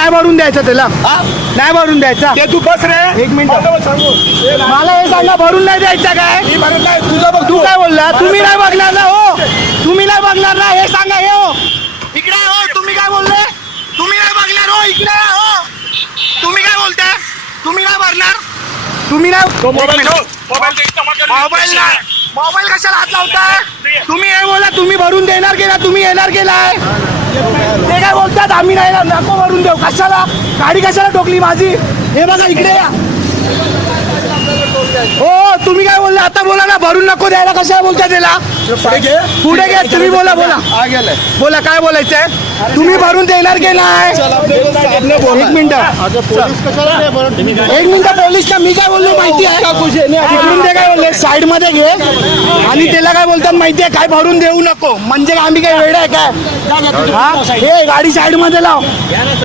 नाही भरून द्यायचं त्याला, नाही भरून द्यायचा. ते तू बस रे. एक मिनिट मला सांगू मला हे सांगा, भरून नाही द्यायचा काय? मी भरत नाही, तुझा बघ. तू काय बोलला? तुम्ही नाही बघणार ना हो, तुम्ही नाही बघणार ना, हे सांगा. हे हो इकडे हो, तुम्ही काय बोलले? तुम्ही नाही बघणार हो, इकडे हो. तुम्ही काय बोलताय? तुम्ही नाही भरणार, तुम्ही नाही. मोबाईल ठेव. मोबाईल दे, इथं माझ्याकडे मोबाईल पैसे आहे. मोबाईल कशाला हात लावताय? तुम्ही हे बोला, तुम्ही भरून देणार की ना, तुम्ही येणार केलाय. ते काय बोलतात आम्ही नाही ना, नको भरून देऊ. कशाला गाडी कशाला ठोकली माझी? हे बघा इकडे या. हो तुम्ही काय बोलला? आता बोला ना, भरून नको द्यायला. कशाला बोलताय त्याला? पुढे घे. पुढे घ्या, तुम्ही बोला. बोला बोला, काय बोलायचंय? तुम्ही भरून देणार की नाही? एक मिनिट, एक मिनिट. पोलीस का मी काय बोललो माहिती आहे? तिकडून ते काय बोलले, साईड मध्ये घे. आणि त्याला काय बोलतात माहिती आहे? काय भरून देऊ नको म्हणजे आम्ही काय वेळ आहे काय? हा, हे गाडी साईड मध्ये लाव.